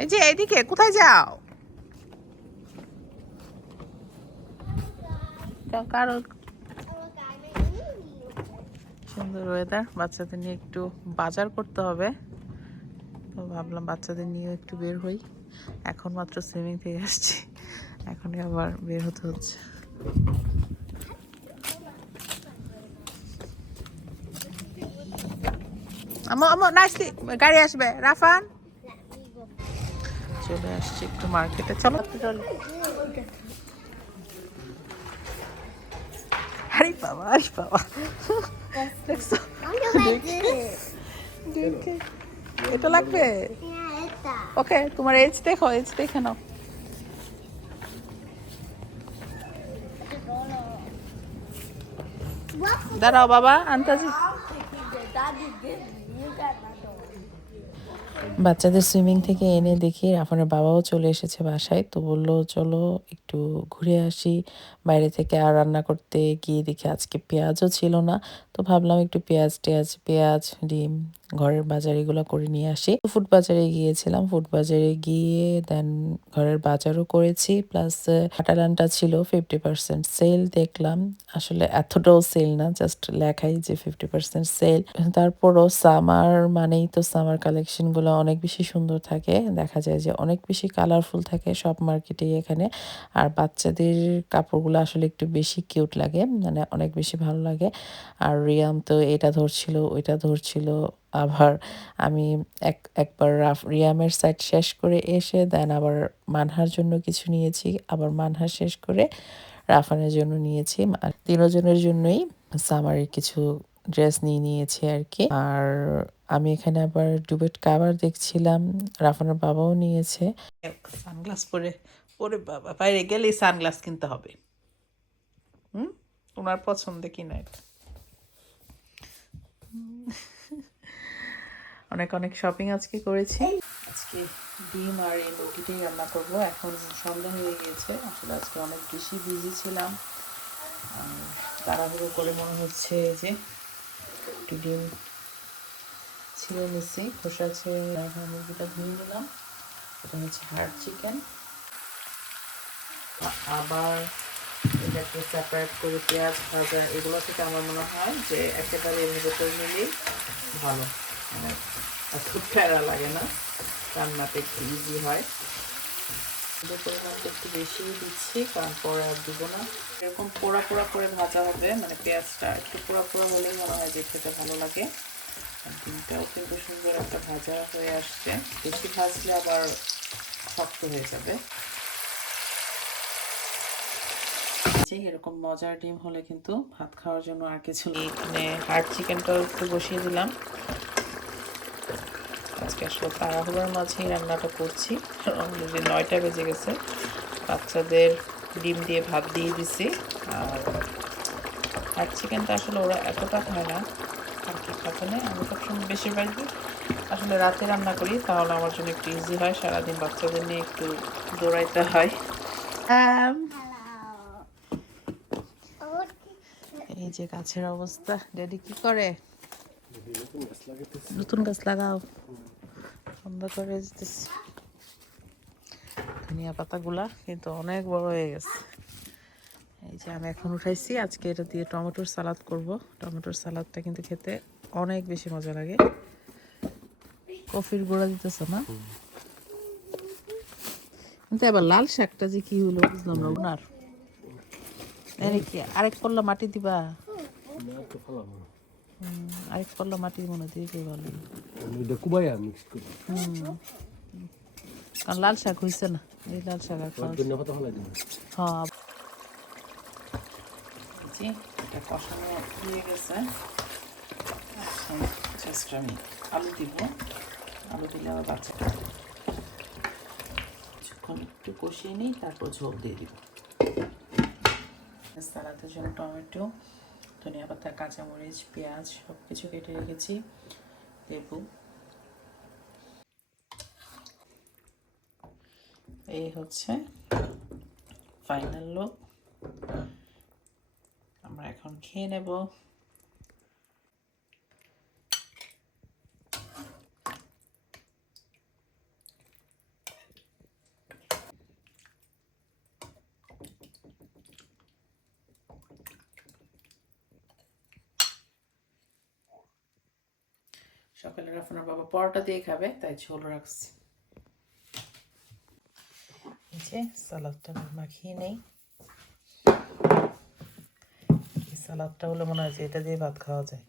এই যে এদিকে কোথায় যাও? কা- কারও সুন্দর ওয়েদার বাচ্চাদের নিয়ে একটু বাজার করতে হবে। তো ভাবলাম বাচ্চাদের নিয়ে একটু বের হই। এখন মাত্র সুইমিং থেকে আসছি। এখনই আবার বের হতে হচ্ছে। আমো আমার নাচলি গাড়ি আসবে। রাফান? চলে আসছি একটু মার্কেটে। চলো। আরে বাবা আরে বাবা। এটা লাগবে? ওকে, তোমার এজ দেখো এজ দেখে নাও। দাঁড়াও বাবা, আনতাজি। বাচ্চাদের সুইমিং থেকে এনে দেখি রাফানের বাবাও চলে এসেছে বাসায়, তো বলল, চলো একটু ঘুরে আসি। বাইরে থেকে আর রান্না করতে গিয়ে দেখি আজকে পেঁয়াজও ছিল না, তো ভাবলাম একটু পেঁয়াজ টেয়াজ, পেঁয়াজ, ডিম, ঘরের বাজার এগুলো করে নিয়ে আসি। ফুড বাজারে গিয়েছিলাম, ফুড বাজারে গিয়ে দেন ঘরের বাজারও করেছি, প্লাস কাটালানটা ছিল ফিফটি পার্সেন্ট সেল দেখলাম। আসলে এতটাও সেল না জাস্ট লেখাই যে ফিফটি পার্সেন্ট সেল তারপরও সামার মানেই তো সামার কালেকশনগুলো অনেক বেশি সুন্দর থাকে। দেখা যায় যে অনেক বেশি কালারফুল থাকে সব মার্কেটেই এখানে। আর বাচ্চাদের কাপড়গুলো আসলে একটু বেশি কিউট লাগে মানে অনেক বেশি ভালো লাগে। আর রিয়াম তো এটা ধরছিল, ওইটা ধরছিল, আবার আমি এক, একবার রাফ- রিয়ামের সাইড শেষ করে এসে দেন আবার মানহার জন্য কিছু নিয়েছি, আবার মানহা শেষ করে রাফানের জন্য নিয়েছি। তিনজনের জন্যই সামারের কিছু ড্রেস নিয়ে নিয়েছি আর কি আর আমি এখানে আবার ডুবেট কাভার দেখছিলাম, রাফানের বাবাও নিয়েছে। সানগ্লাস পরে ওরে বাবা, বাইরে গেলেই সানগ্লাস কিনতে হবে। হুম? ওনার পছন্দে কিনা এটা। অনেক অনেক শপিং আজকে করেছি। আজকে ডিম আর এই মুরগিটাই রান্না করব। এখন সন্ধ্যা হয়ে গিয়েছে। আসলে আজকে অনেক বেশি বিজি ছিলাম। তাড়াহুড়ো করে মনে হচ্ছে যে একটু ডিম ছিঁড়ে নিচ্ছি খোসা ছেড়ে মুরগিটা ধুয়ে নিলাম। এটা হচ্ছে হার্ড চিকেন আবার এটাকে সেপারেট করে পেঁয়াজ, ভাজা, এগুলো থেকে আমার মনে হয় যে একেবারে এভাবে করে নিলেই ভালো। মানে খুব প্যারা লাগে না। রান্নাতে ইজি হয়। এদের পরিমাণটা একটু বেশি দিচ্ছি কারণ পরে আর দিব না। এরকম পোড়া পোড়া করে ভাজা হবে মানে পেঁয়াজটা একটু পোড়া পোড়া হলেই মনে হয় যে খেতে ভালো লাগে। ডিমটাও কিন্তু সুন্দর একটা ভাজা হয়ে আসছে। বেশি ভাজলে আবার শক্ত হয়ে যাবে। এরকম মজার ডিম হলে কিন্তু ভাত খাওয়ার জন্য আর কিছু। এখানে হার্ড চিকেনটাও একটু বসিয়ে দিলাম। আজকে আসলে তাড়াহুড়োর মাঝেই রান্নাটা করছি। অলরেডি নয়টা বেজে গেছে। বাচ্চাদের ডিম দিয়ে ভাত দিয়ে দিছি। আর হার্ড চিকেনটা আসলে ওরা এতটা খায় না আর কি খাতে নেই আমি সবসময় বেশিরভাগই আসলে রাতে রান্না করি তাহলে আমার জন্য একটু ইজি হয়। সারাদিন বাচ্চাদের নিয়ে একটু দৌড়াইতে হয়। এই যে গাছের অবস্থা। ড্যাডি কি করে? নতুন গাছ লাগাও। বন্ধ করে দিতেছি ধনিয়া পাতাগুলা কিন্তু অনেক বড় হয়ে গেছে। এই যে আমি এখন উঠাইছি, আজকে এটা দিয়ে টমেটোর সালাদ করব। টমেটোর সালাদটা কিন্তু খেতে অনেক বেশি মজা লাগে। কফির গুঁড়া দিতেছে না? কিন্তু এবার লাল শাকটা যে কি হলো বুঝলাম না ওনার এনে কি আরেক পল্লা মাটি দিবা? আরেক পল্লা মাটি মনে দিয়ে কে ভালো। এটা কুবাইয়া মিক্স করি। কারণ লাল শাক হয়েছে না এই লাল শাক আর হ্যাঁ। জি এটা কষানো হয়ে গেছে। জাস্ট আমি আলু দিব। আলু দিলে আবার বাচ্চাটা কিছুক্ষণ একটু কষিয়ে নিই তারপর ঝোল দিয়ে দিব। সালাদের জন্য টমেটো ধনিয়া পাতা কাঁচামরিচ, পেঁয়াজ সব কিছু কেটে রেখেছি, লেবু। এই হচ্ছে ফাইনাল লোক আমরা এখন খেয়ে নেব। সকালে রাফানোর বাবা পরোটা দিয়ে খাবে, তাই ঝোল রাখছি। সালাদটা মাখিয়ে নেই। সালাদটা হলে মনে হয় এটা দিয়ে ভাত খাওয়া যায়।